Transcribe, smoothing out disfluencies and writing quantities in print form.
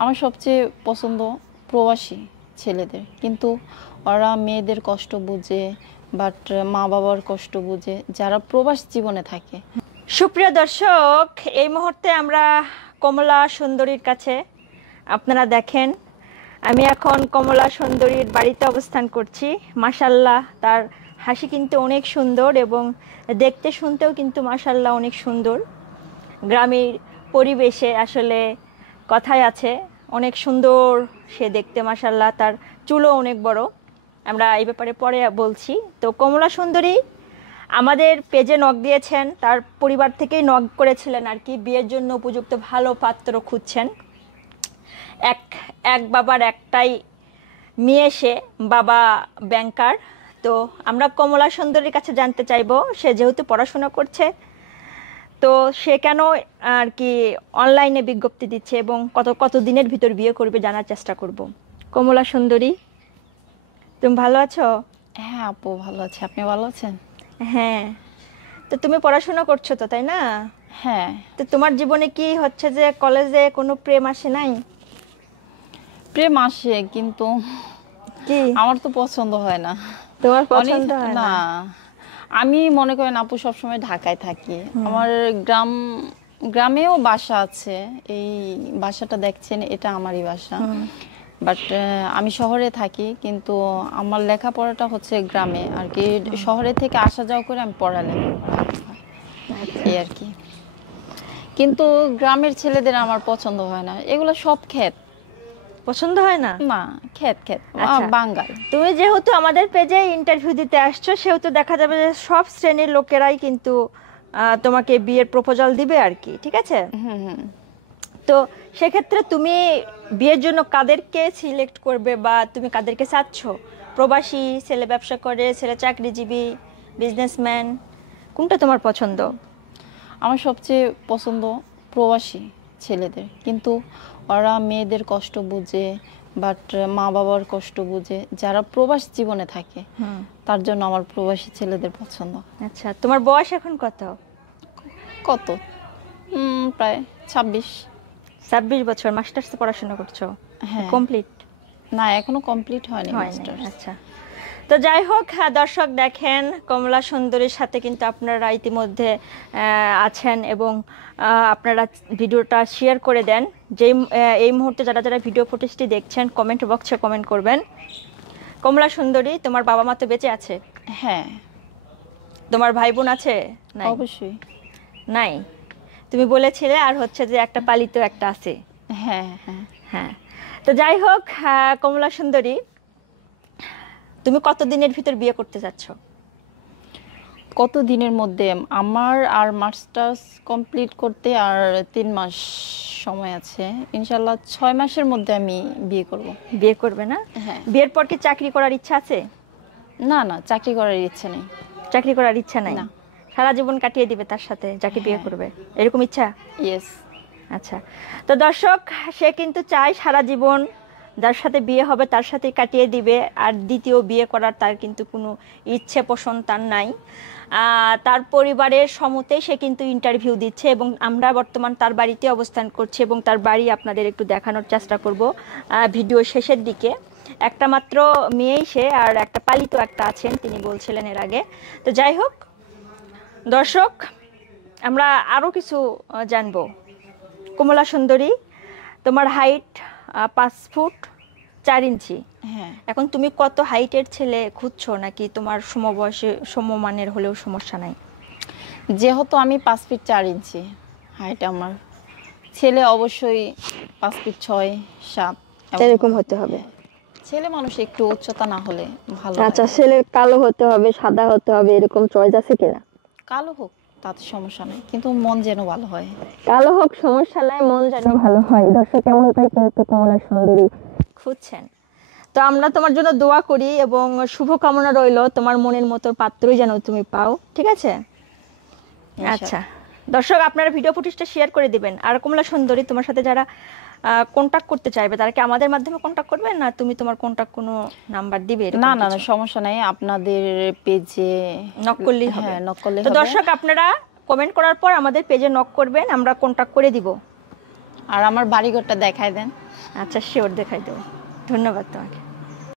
আমার সবচেয়ে পছন্দ প্রবাসী ছেলেদের, কিন্তু ওরা মেয়েদের কষ্ট বুঝে, বাট মা বাবার কষ্ট বুঝে যারা প্রবাস জীবনে থাকে। সুপ্রিয় দর্শক, এই মুহূর্তে আমরা কমলা সুন্দরীর কাছে। আপনারা দেখেন, আমি এখন কমলা সুন্দরীর বাড়িতে অবস্থান করছি। মাশাল্লাহ, তার হাসি কিন্তু অনেক সুন্দর এবং দেখতে শুনতেও কিন্তু মাশাল্লাহ অনেক সুন্দর। গ্রামের পরিবেশে আসলে কথাই আছে, অনেক সুন্দর সে দেখতে মাশাল্লাহ। তার চুলও অনেক বড়, আমরা এই ব্যাপারে পরে বলছি। তো কমলা সুন্দরী আমাদের পেজে নক দিয়েছেন, তার পরিবার থেকেই নক করেছিলেন আর কি, বিয়ের জন্য উপযুক্ত ভালো পাত্র খুঁজছেন। এক বাবার একটাই মেয়ে, সে বাবা ব্যাংকার। তো আমরা কমলা সুন্দরীর কাছে জানতে চাইবো, সে যেহেতু পড়াশোনা করছে, তো সে কেন আর কি অনলাইনে বিজ্ঞপ্তি দিচ্ছে এবং কত দিনের ভিতর বিয়ে করবে জানার চেষ্টা করব। কমলা সুন্দরী, তুমি ভালো আছো? হ্যাঁ আপু, ভালো আছে। আপনি ভালো আছেন? হ্যাঁ। তো তুমি পড়াশোনা করছো তো, তাই না? হ্যাঁ। তো তোমার জীবনে কি হচ্ছে যে কলেজে কোনো প্রেম আসে নাই? প্রেম আসে, কিন্তু কি আমার তো পছন্দ হয় না। তোমার পছন্দ হয় না? না, আমি মনে করেন আপু সবসময় ঢাকায় থাকি। আমার গ্রামেও বাসা আছে, এই বাসাটা দেখছেন, এটা আমারই বাসা। বাট আমি শহরে থাকি, কিন্তু আমার লেখাপড়াটা হচ্ছে গ্রামে আর কি। শহরে থেকে আসা যাওয়া করে আমি পড়ালেখা এই আর কি। কিন্তু গ্রামের ছেলেদের আমার পছন্দ হয় না, এগুলো সব ক্ষেত। পছন্দ হয় না? না, ক্ষেত ক্ষেত আচ্ছা। বাঙাল। তুমি যেহেতু আমাদের পেজে ইন্টারভিউ দিতে আসছো, সেহেতু দেখা যাবে যে সব শ্রেণীর লোকেরাই কিন্তু তোমাকে বিয়ের প্রপোজাল দিবে আর কি, ঠিক আছে? তো সেক্ষেত্রে তুমি বিয়ের জন্য কাদেরকে সিলেক্ট করবে বা তুমি কাদেরকে চাচ্ছ? প্রবাসী, ছেলে ব্যবসা করে, ছেলে চাকরিজীবী, বিজনেসম্যান, কোনটা তোমার পছন্দ? আমার সবচেয়ে পছন্দ প্রবাসী ছেলেদের, কিন্তু ওরা মেয়েদের কষ্ট বুঝে, বাট মা বাবার কষ্ট বুঝে যারা প্রবাস জীবনে থাকে, তার জন্য আমার প্রবাসী ছেলেদের পছন্দ। আচ্ছা, তোমার বয়স এখন কত? কত? প্রায় 26। 26 বছর। মাস্টার্সে পড়াশোনা করছো? হ্যাঁ। কমপ্লিট? না, এখনো কমপ্লিট হয়নি মাস্টার্স। আচ্ছা। তো যাই হোক, দর্শক দেখেন, কমলা সুন্দরীর সাথে কিন্তু আপনারা ইতিমধ্যে আছেন এবং আপনারা ভিডিওটা শেয়ার করে দেন। এই মুহূর্তে যারা যারা ভিডিও ফুটেজটি দেখছেন, কমেন্ট বক্সে কমেন্ট করবেন। কমলা সুন্দরী, তোমার বাবা মা তো বেঁচে আছে? হ্যাঁ। তোমার ভাই বোন আছে? নাই? অবশ্যই নাই। তুমি বলেছিলে আর হচ্ছে যে একটা পালিত একটা আছে। হ্যাঁ হ্যাঁ হ্যাঁ। তো যাই হোক, কমলা সুন্দরী, তুমি কত দিনের ভিতর বিয়ে করতে যাচ্ছ? কত দিনের মধ্যে? আমার আর মাস্টার্স কমপ্লিট করতে আর 3 মাস সময় আছে। ইনশাল্লাহ 6 মাসের মধ্যে আমি বিয়ে করব। বিয়ে করবে না? হ্যাঁ। বিয়ের পর কি চাকরি করার ইচ্ছা আছে? না না, চাকরি করার ইচ্ছে নেই। চাকরি করার ইচ্ছা নাই? না। সারা জীবন কাটিয়ে দিবে তার সাথে যাকে বিয়ে করবে, এরকম ইচ্ছা? ইয়েস। আচ্ছা। তো দর্শক, সে কিন্তু চায় সারা জীবন যার সাথে বিয়ে হবে তার সাথেই কাটিয়ে দিবে, আর দ্বিতীয় বিয়ে করার তার কিন্তু কোনো ইচ্ছে পোষণ তার নাই। তার পরিবারের সম্মতে সে কিন্তু ইন্টারভিউ দিচ্ছে এবং আমরা বর্তমান তার বাড়িতে অবস্থান করছি এবং তার বাড়ি আপনাদের একটু দেখানোর চেষ্টা করব ভিডিও শেষের দিকে। একটা মাত্র মেয়েই সে, আর একটা পালিত একটা আছেন তিনি বলছিলেন এর আগে। তো যাই হোক দর্শক, আমরা আরও কিছু জানবো। কমলা সুন্দরী, তোমার হাইট 5 ফুট 4 ইঞ্চি। হ্যাঁ। এখন তুমি কত হাইটের ছেলে খুঁজছো, নাকি তোমার সমবয়সে সমমানের হলেও সমস্যা নাই? যেহেতু আমি 5 ফিট 4 ইঞ্চি হাইট, আমার ছেলে অবশ্যই 5 ফিট 6 7 এরকম হতে হবে। ছেলে মানুষ একটু উচ্চতা না হলে ভালো। আচ্ছা, ছেলে কালো হতে হবে, সাদা হতে হবে, এরকম চয়েস আছে কিনা? কালো হোক তাতে সমস্যা নেই, কিন্তু মন যেন ভালো হয়। কালো হোক সমস্যা নাই, মন যেন ভালো হয়। দর্শক এমনটাই কিন্তু কমলা সুন্দরী খুঁজছেন। তো আমরা তোমার জন্য দোয়া করি এবং শুভকামনা রইল, তোমার মনের মতো পাত্রই যেন তুমি পাও, ঠিক আছে? আচ্ছা দর্শক, আপনারা ভিডিও ফুটেজটা শেয়ার করে দিবেন। আর কমলা সুন্দরী, তোমার সাথে যারা কন্টাক্ট করতে চাইবে তারা কি আমাদের মাধ্যমে কন্টাক্ট করবে, না তুমি তোমার কন্টাক্ট কোনো নাম্বার দিবে? না না না, সমস্যা নাই, আপনাদের পেজে নক করলেই হবে। হ্যাঁ, নক করলেই তো হবে। দর্শক, আপনারা কমেন্ট করার পর আমাদের পেজে নক করবেন, আমরা কন্টাক্ট করে দিব। আর আমার বাড়িঘরটা দেখাই দেন। আচ্ছা, শিওর দেখাই দেবো। ধন্যবাদ তোমাকে।